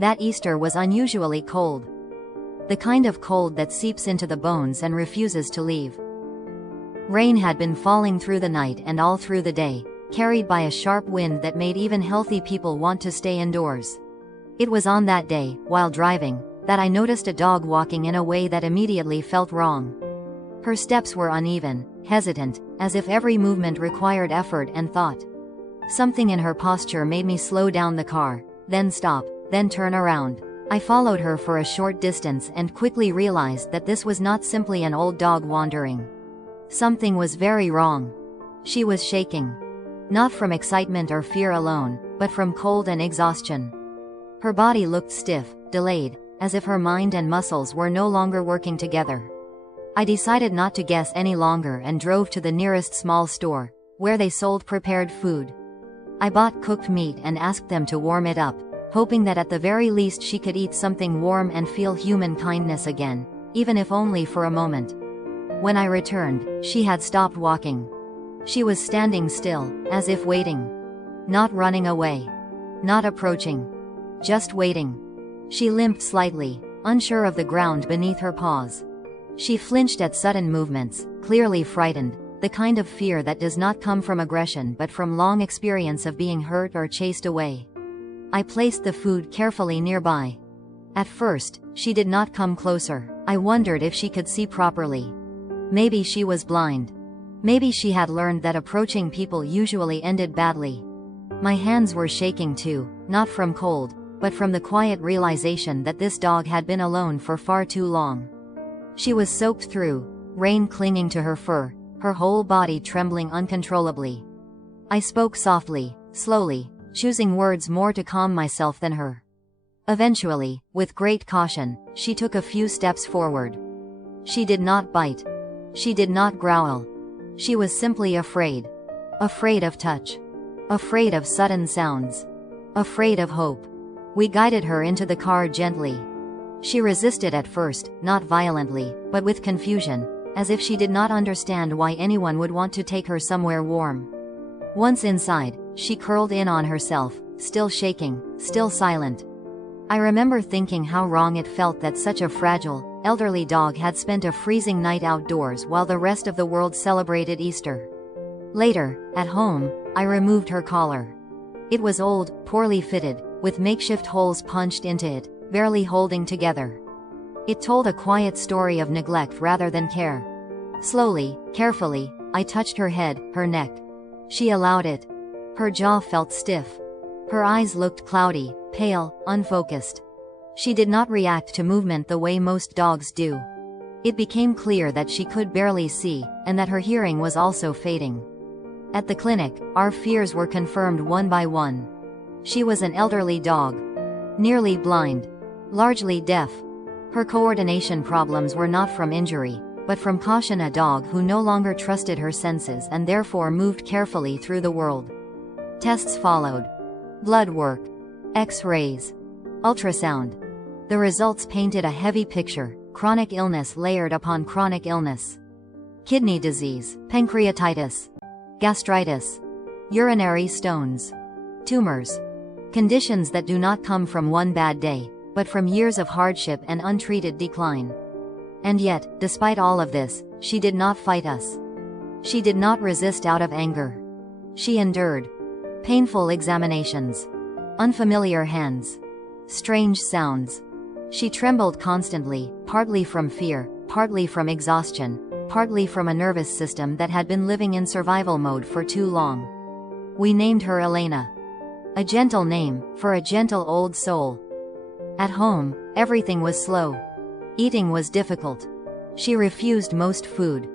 That Easter was unusually cold. The kind of cold that seeps into the bones and refuses to leave. Rain had been falling through the night and all through the day, carried by a sharp wind that made even healthy people want to stay indoors. It was on that day, while driving, that I noticed a dog walking in a way that immediately felt wrong. Her steps were uneven, hesitant, as if every movement required effort and thought. Something in her posture made me slow down the car, then stop, then turn around. I followed her for a short distance and quickly realized that this was not simply an old dog wandering. Something was very wrong. She was shaking. Not from excitement or fear alone, but from cold and exhaustion. Her body looked stiff, delayed, as if her mind and muscles were no longer working together. I decided not to guess any longer and drove to the nearest small store, where they sold prepared food. I bought cooked meat and asked them to warm it up, hoping that at the very least she could eat something warm and feel human kindness again, even if only for a moment. When I returned, she had stopped walking. She was standing still, as if waiting. Not running away. Not approaching. Just waiting. She limped slightly, unsure of the ground beneath her paws. She flinched at sudden movements, clearly frightened, the kind of fear that does not come from aggression but from long experience of being hurt or chased away. I placed the food carefully nearby. At first, she did not come closer. I wondered if she could see properly. Maybe she was blind. Maybe she had learned that approaching people usually ended badly. My hands were shaking too, not from cold, but from the quiet realization that this dog had been alone for far too long. She was soaked through, rain clinging to her fur, her whole body trembling uncontrollably. I spoke softly, slowly, choosing words more to calm myself than her. Eventually, with great caution, she took a few steps forward. She did not bite. She did not growl. She was simply afraid. Afraid of touch. Afraid of sudden sounds. Afraid of hope. We guided her into the car gently. She resisted at first, not violently, but with confusion, as if she did not understand why anyone would want to take her somewhere warm. Once inside, she curled in on herself, still shaking, still silent. I remember thinking how wrong it felt that such a fragile, elderly dog had spent a freezing night outdoors while the rest of the world celebrated Easter. Later, at home, I removed her collar. It was old, poorly fitted, with makeshift holes punched into it, barely holding together. It told a quiet story of neglect rather than care. Slowly, carefully, I touched her head, her neck. She allowed it. Her jaw felt stiff. Her eyes looked cloudy, pale, unfocused. She did not react to movement the way most dogs do. It became clear that she could barely see, and that her hearing was also fading. At the clinic, our fears were confirmed one by one. She was an elderly dog. Nearly blind. Largely deaf. Her coordination problems were not from injury, but from caution, a dog who no longer trusted her senses and therefore moved carefully through the world. Tests followed. Blood work. X-rays. Ultrasound. The results painted a heavy picture, chronic illness layered upon chronic illness. Kidney disease, pancreatitis, gastritis, urinary stones, tumors. Conditions that do not come from one bad day, but from years of hardship and untreated decline. And yet, despite all of this, she did not fight us. She did not resist out of anger. She endured. Painful examinations. Unfamiliar hands. Strange sounds. She trembled constantly, partly from fear, partly from exhaustion, partly from a nervous system that had been living in survival mode for too long. We named her Elena. A gentle name, for a gentle old soul. At home, everything was slow. Eating was difficult. She refused most food.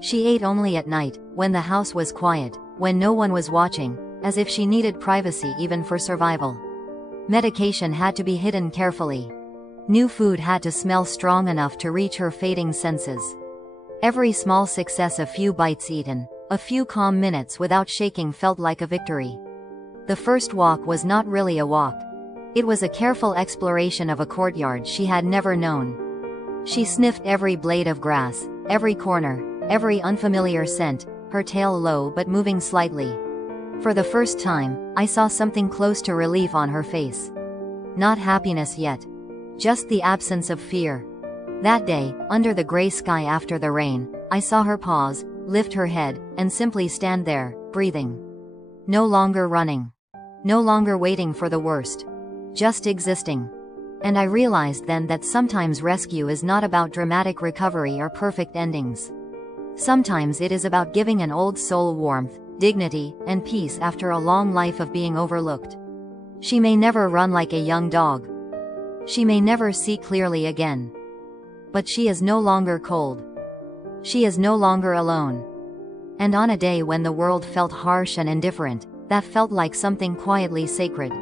She ate only at night, when the house was quiet, when no one was watching, as if she needed privacy even for survival. Medication had to be hidden carefully. New food had to smell strong enough to reach her fading senses. Every small success, a few bites eaten, a few calm minutes without shaking, felt like a victory. The first walk was not really a walk. It was a careful exploration of a courtyard she had never known. She sniffed every blade of grass, every corner, every unfamiliar scent, her tail low but moving slightly. For the first time, I saw something close to relief on her face. Not happiness yet. Just the absence of fear. That day, under the gray sky after the rain, I saw her pause, lift her head, and simply stand there, breathing. No longer running. No longer waiting for the worst. Just existing. And I realized then that sometimes rescue is not about dramatic recovery or perfect endings. Sometimes it is about giving an old soul warmth, dignity, and peace after a long life of being overlooked. She may never run like a young dog. She may never see clearly again. But she is no longer cold. She is no longer alone. And on a day when the world felt harsh and indifferent, that felt like something quietly sacred.